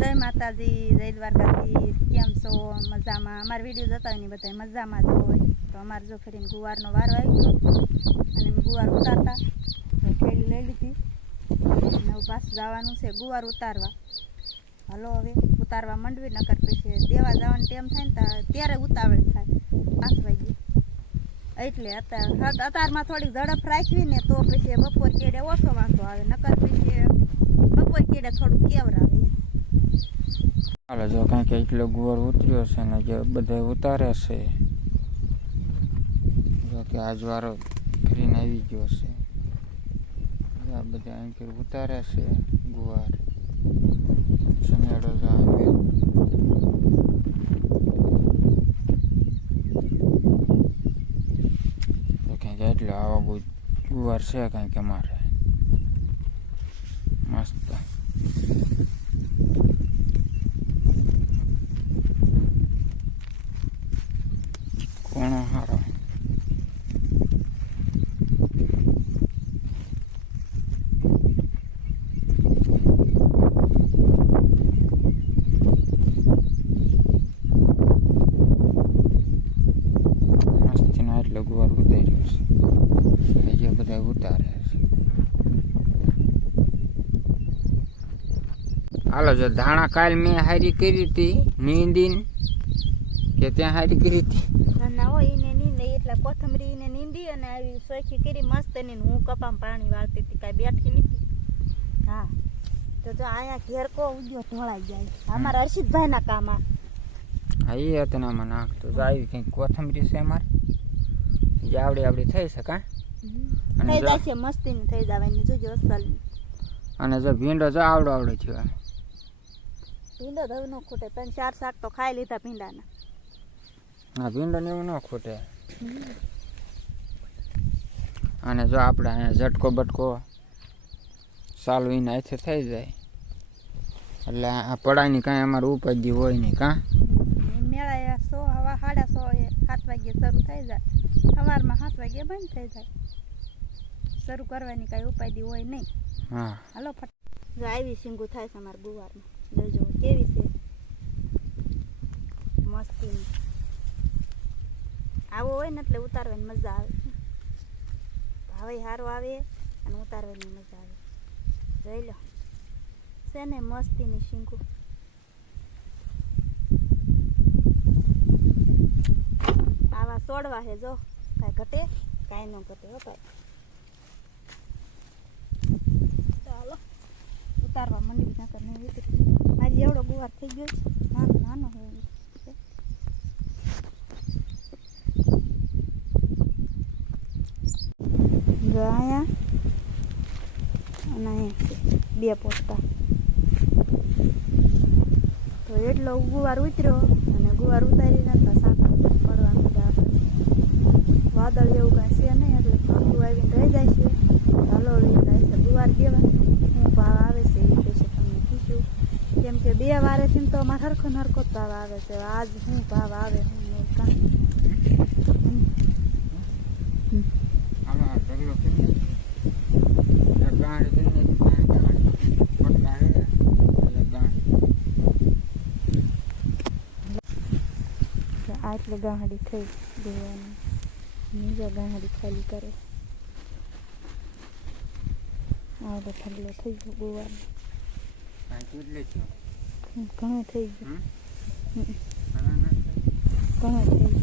જય માતાજી, જય દ્વારકાધીશ. કેમ છો? મજામાં? અમારા વિડીયો જોતા હોય ને બધા મજામાં જ હોય. તો અમારે જો ફરીને ગુવારનો વારો આવી ગયો અને મેં ગુવાર ઉતારતા ખેડી લઈ લીધી અને પાછું જવાનું છે ગુવાર ઉતારવા. હાલો હવે ઉતારવા માંડવી, નકર પછી દેવા જવાનું ટાઈમ થાય ને ત્યારે ઉતાવળ થાય 5 વાગે. એટલે અત્યારમાં થોડીક ઝડપ રાખવી ને તો પછી બપોર કેડે ઓછો વાંધો આવે, નકર પછી બપોર કેડે થોડુંક કેવરાવે. હાલો જો કાંઈક એટલો ગુવાર ઉતર્યો છે ને જે બધા ઉતારે છે. જો કે આજ વારો ફરીને આવી ગયો છે. આ બધા અહીં ઉતારે છે ગુવાર. સનેડો આવે તો કંઈક એટલો આવા બહુ ગુવાર છે કંઈક અમારે મસ્ત. કોણો હારો મસ્તીનો એટલો ગુવાર ઉતાર્યો છે. જે બધા ઉતારે છે. હાલો જો ધાણા કાલ મેં હારી કરી હતી નીંદીને કે ત્યાં હારી કરી હતી ના હોય એને નીંદે એટલે કોથમરી ને નીંદી અને આવી સોખી કરી મસ્ત ની હું કપામાં પાણી વાળતી હતી, કાંઈ બેઠી નથી. હા તો જો અહીંયા ઘેરકો ઉગ્યો ઢોળાઈ જાય અમારા હર્ષિતભાઈ ના કામમાં. હા એ હતું આમાં નાખતો તો આવી કંઈક કોથમરી છે અમારે જે આવડી થઈ શકે. થઈ જાય છે મસ્તી ની થઈ જવાની જોજો અસલ. અને જો ભીંડો જો આવડો થયો. ભીંડો ધવ ન ખૂટે, 3-4 શાક તો ખાઈ લીધા ભીંડાના. હા ભીંડો ને એવું ન ખૂટે. અને જો આપણે અહીંયા ઝટકો બટકો ચાલુ એને હાથે થઈ જાય એટલે આ પડાની કાંઈ અમારે ઉપાધિ હોય નહીં. કાં મેળા 7 વાગે શરૂ થઈ જાય, સવારમાં 7 વાગે બંધ થઈ જાય. શરૂ કરવાની કાંઈ ઉપાધિ હોય નહીં. હા હાલો જો આવી શીંગું થાય છે અમારા ગુવારમાં. જોજો કેવી છે મસ્તી. આવો હોય ને એટલે ઉતારવાની મજા આવે. ભાવે સારો આવે અને ઉતારવાની મજા આવે. જોઈ લો છે ને મસ્તીની શીંગું. આવા છોડવા છે જો, કાંઈ ઘટે કાંઈ ન ઘટે. ચાલો ઉતારવા મંડી નકર નહીં ઉતરી. મારી એવડો ગુવાર થઈ ગયો છે, નાનો હોય. જો અહીંયા અને અહીંયા 2 પોસ્ટા તો એટલો ગુવાર ઉતર્યો અને ગુવાર ઉતારીને તો સાંટા પડવા માંડ્યા. આપણે વાદળ એવું કાંઈ છે નહીં એટલે ઠંડુ આવીને રહી જાય છે. ચાલો રહી જાય છે ગુવાર દેવા શું ભાવ આવે છે એ વિશે તમને કહીશું. કેમ કે 2 વારેથી તો અમારે હરખો જ ભાવ આવે છે. આજ શું ભાવ આવે શું નહીં કાંઈ. આટલી ગાંહડી થઈ દેવાની, બીજા ગાંહડી ખાલી કરે. આવડો ઠગલો થઈ ગયો ગોવાનો. ઘણો થઈ ગયો, ઘણો થઈ ગયો.